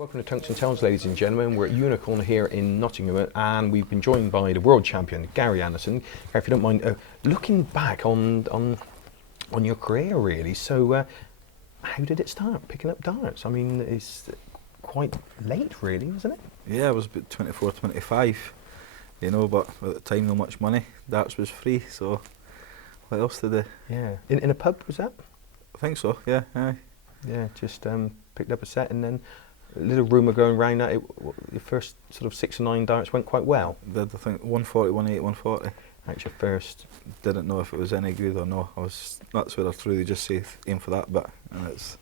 Welcome to Tungsten Tales, ladies and gentlemen. We're at Unicorn here in Nottingham, and we've been joined by the world champion, Gary Anderson. Gary, if you don't mind, looking back on your career, really. So, how did it start, picking up darts? I mean, it's quite late, really, isn't it? Yeah, I was about 24, 25, you know, but at the time, not much money. Darts was free, so what else did I? Yeah. In a pub, was that? I think so, yeah. Aye. Yeah, just picked up a set, and then a little rumour going round that your first sort of 6 or 9 darts went quite well. Did, I think, 140, 180, 140. That's your first. Didn't know if it was any good or not. That's where I truly just say aim for that bit, and that's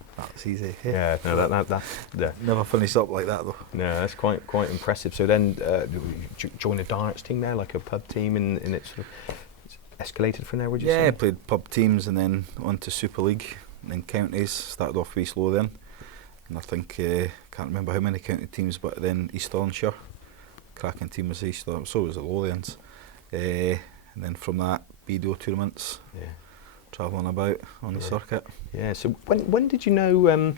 easy. Yeah, no, that yeah. Never finished up like that though. No, that's quite impressive. So then, you joined a darts team there, like a pub team, and it sort of escalated from there. Would you say? Yeah, I played pub teams and then on to Super League, and then counties. Started off pretty slow then, and I think can't remember how many county teams, but then East Stirlingshire, cracking team was East Stirlingshire, so was the Lothians. And then from that, BDO tournaments, travelling about on the circuit. Yeah. So when did you know?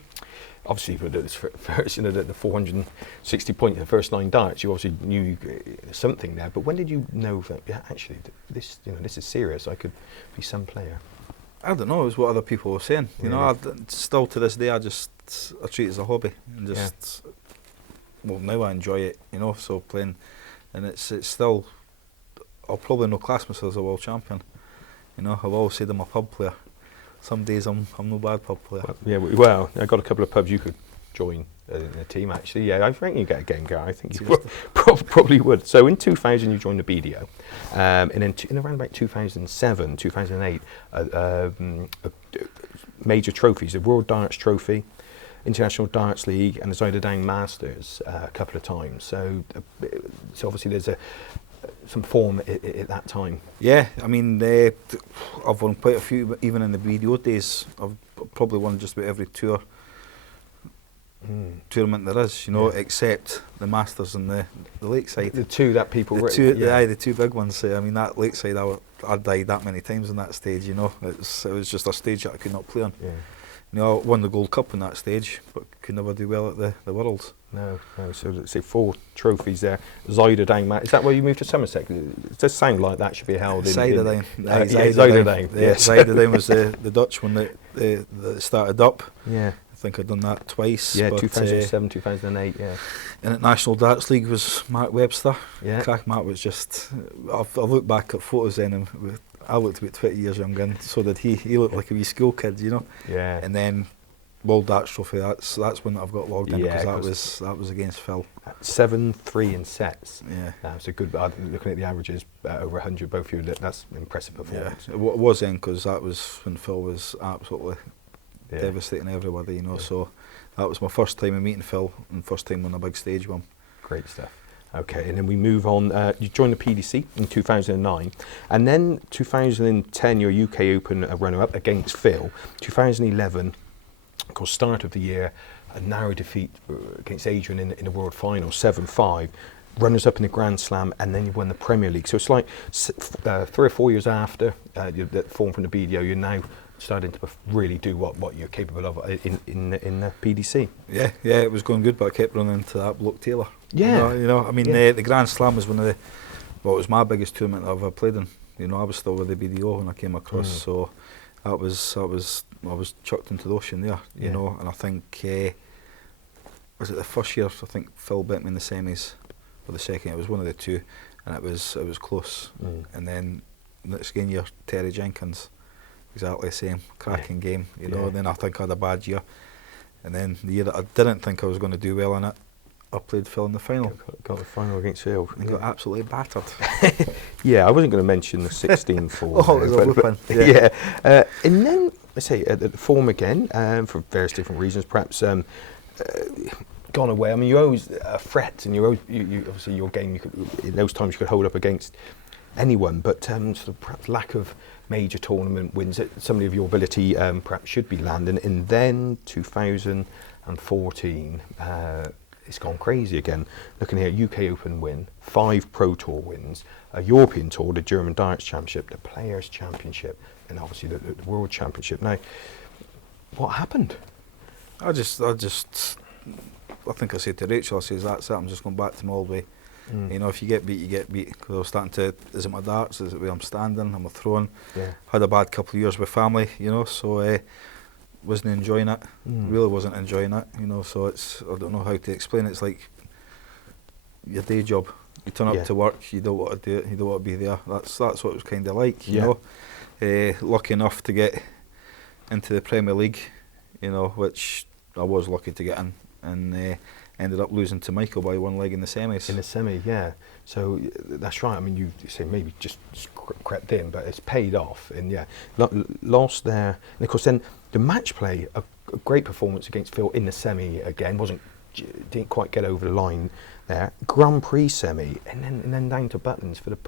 Obviously, for the first, the 460 points, the first 9 darts, you obviously knew something there. But when did you know that actually this is serious? I could be some player. I don't know. It was what other people were saying. You know, still to this day, I treat it as a hobby and just. Well, now I enjoy it. You know, so playing, and it's still. I'll probably not class myself as a world champion. You know, I've always said I'm a pub player. Some days I'm no bad pub player. Well, I got a couple of pubs you could join in the team actually. Yeah, I think you get a game guy. I think you probably would. So in 2000 you joined the BDO, and then in around about 2007, 2008, major trophies: the World Darts Trophy, International Darts League, and the Zuidendam Masters a couple of times. So obviously there's some form at that time. Yeah, I mean, I've won quite a few, even in the BDO days. I've probably won just about every tournament there is, you know, except the Masters and the Lakeside. The two that people the two big ones. I mean, that Lakeside, I died that many times on that stage. You know, it was just a stage that I could not play on. Yeah. You know, I won the Gold Cup on that stage, but could never do well at the Worlds. No. So let's say 4 trophies there. Zuidendam. Is that where you moved to Somerset? It does sound like that should be held in. Zuidendam. Zuidendam. Yes. Zuidendam was the Dutch one that started up. Yeah. I think I'd done that twice. Yeah, 2007, 2008. Yeah. And at National Darts League was Mark Webster. Yeah. Crack Mark was just. I've looked back at photos then, and I looked about 20 years younger, and so did he. He looked like a wee school kid, you know. Yeah. And then World Darts Trophy. That's when I've got logged in, because that was against Phil. 7-3 in sets. Yeah. That was a good. Looking at the averages, over 100 both of you. That's impressive performance. Yeah. It was then, because that was when Phil was absolutely devastating everybody, you know. Yeah. So that was my first time in meeting Phil, and first time on a big stage with him. Great stuff. Okay, and then we move on. You joined the PDC in 2009, and then 2010, your UK Open runner-up against Phil. 2011, of course, start of the year, a narrow defeat against Adrian in the World Final, 7-5. Runners-up in the Grand Slam, and then you won the Premier League. So it's like 3 or 4 years after that form from the BDO, you're now starting to really do what you're capable of in the PDC. Yeah, it was going good, but I kept running into that bloke Taylor. Yeah, you know. I mean, the Grand Slam was one of it was my biggest tournament I've ever played in. You know, I was still with the BDO when I came across, so I was chucked into the ocean there. You know, and I think was it the first year? I think Phil beat me in the semis, or the second. It was one of the two, and it was close. And then next year, Terry Jenkins, exactly the same, cracking game. You know, and then I think I had a bad year, and then the year that I didn't think I was going to do well in it, I played Phil in the final. Got the final against Phil. And got absolutely battered. Yeah, I wasn't going to mention the 16-4. Oh, it was a whooping. And then, let's say, at the form again, for various different reasons, perhaps gone away. I mean, you're always a threat, and you obviously your game, in those times you could hold up against anyone, but sort of perhaps lack of major tournament wins that somebody of your ability perhaps should be landing. And then 2014, it's gone crazy again. Looking here, UK Open win, 5 Pro Tour wins, a European Tour, the German Darts Championship, the Players Championship, and obviously the World Championship. Now, what happened? I just I think I said to Rachel, I says, that's it, I'm just going back to my old way. You know, if you get beat, you get beat. Because I was starting to, is it my darts, is it where I'm standing, am I throwing? Yeah. Had a bad couple of years with family, you know, so wasn't enjoying it, really wasn't enjoying it, you know, so it's, I don't know how to explain it, it's like your day job. You turn up to work, you don't want to do it, you don't want to be there. That's what it was kind of like, you know. Lucky enough to get into the Premier League, you know, which I was lucky to get in, and ended up losing to Michael by one leg in the semis. In the semi, yeah. So that's right. I mean, you say maybe just crept in, but it's paid off. And yeah, lost there. And of course, then the match play, a great performance against Phil in the semi again. Didn't quite get over the line there. Grand Prix semi, and then down to Butlins for the.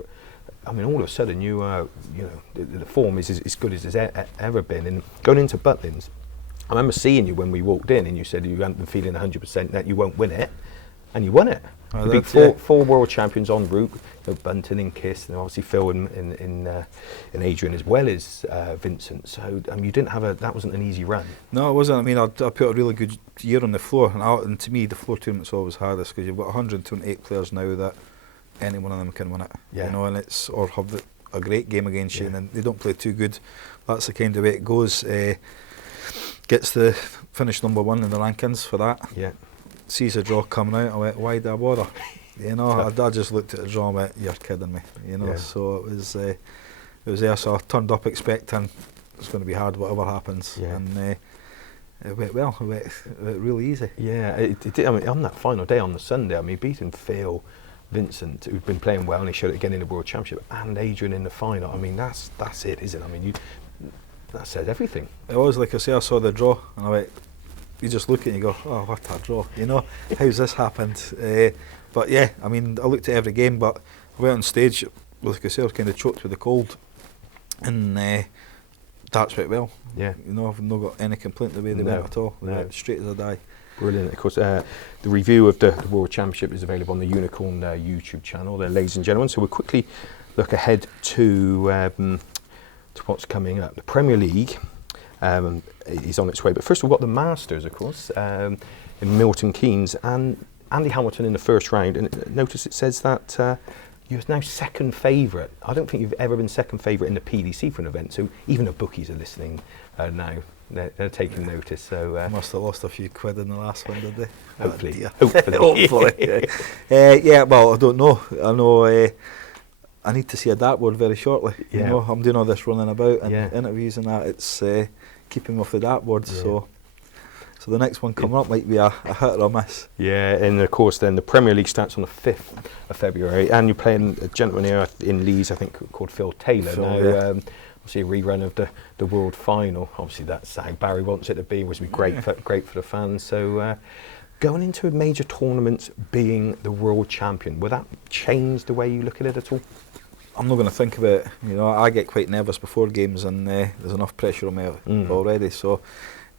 I mean, all of a sudden you know, the form is as good as it's ever been. And going into Butlins, I remember seeing you when we walked in, and you said you hadn't been feeling 100% that you won't win it, and you won it. You beat four world champions en route, you know, Bunton and Kiss, and obviously Phil and Adrian as well as Vincent. So you didn't have that wasn't an easy run. No, it wasn't. I mean, I put a really good year on the floor, and to me, the floor tournament's always hardest because you've got 128 players now that any one of them can win it. Yeah. You know, and it's or have a great game against you, and then they don't play too good. That's the kind of way it goes. Gets the finish number one in the rankings for that. Yeah. Sees a draw coming out. I went, why did I bother? You know, I just looked at the draw and went, you're kidding me. You know, so it was there. So I turned up expecting it's going to be hard, whatever happens. Yeah. And it went well. It went really easy. Yeah, it did. I mean, on that final day on the Sunday, I mean, beating Phil, Vincent, who'd been playing well, and he showed it again in the World Championship, and Adrian in the final. I mean, that's it, isn't it? I mean, that says everything. It was, like I say, I saw the draw and I went, you just look at it and you go, oh, what a draw, you know, how's this happened? But yeah, I mean, I looked at every game, but I went on stage, like I say, I was kind of choked with the cold, and darts went well. Yeah. You know, I've not got any complaint the way they went at all. They went straight as a die. Brilliant. Of course, the review of the World Championship is available on the Unicorn YouTube channel there, ladies and gentlemen. So we'll quickly look ahead to what's coming up. The Premier League is on its way, but first we've got the Masters, of course, in Milton Keynes, and Andy Hamilton in the first round. And notice it says that you're now second favourite. I don't think you've ever been second favourite in the PDC for an event, so even the bookies are listening now. They're taking notice. So must have lost a few quid in the last one, did they? Hopefully. Hopefully. Yeah, well, I don't know. I know I need to see a dartboard very shortly. Yeah. You know, I'm doing all this running about and interviews and that. It's keeping me off the dartboard. Yeah. So the next one coming up might be a hit or a miss. Yeah, and of course then the Premier League starts on the 5th of February, and you're playing a gentleman here in Leeds, I think, called Phil Taylor. Obviously a rerun of the World Final. Obviously that's how Barry wants it to be, which would be great for the fans. So going into a major tournament being the world champion, will that change the way you look at it at all? I'm not going to think about it. You know, I get quite nervous before games, and there's enough pressure on me already. So,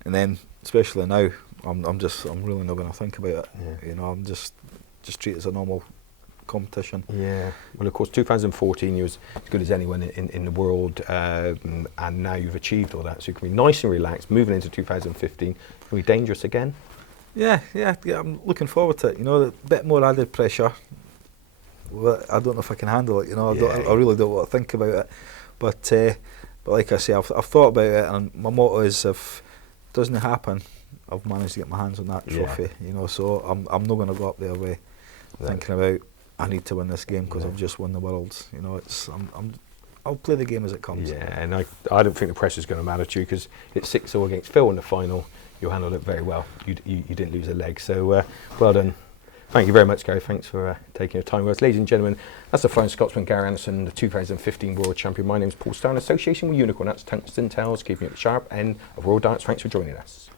and then especially now, I'm really not going to think about it. Yeah. You know, I'm just treat it as a normal competition. Yeah. Well, of course, 2014 you was as good as anyone in the world, and now you've achieved all that. So you can be nice and relaxed. Moving into 2015, can be dangerous again. Yeah. I'm looking forward to it. You know, a bit more added pressure. I don't know if I can handle it. You know, I really don't want to think about it. But like I say, I've thought about it, and my motto is, if it doesn't happen, I've managed to get my hands on that trophy. You know, so I'm not going to go up there with thinking about I need to win this game because I've just won the Worlds. You know, I'll play the game as it comes. Yeah, and I don't think the pressure's going to matter to you because it's 6-0 against Phil in the final. You handled it very well. You didn't lose a leg, so well done. Thank you very much, Gary. Thanks for taking your time with us. Ladies and gentlemen, that's the fine Scotsman, Gary Anderson, the 2015 World Champion. My name is Paul Starr, in association with Unicorn. That's Tungsten Tales, keeping it sharp end of World Darts. Thanks for joining us.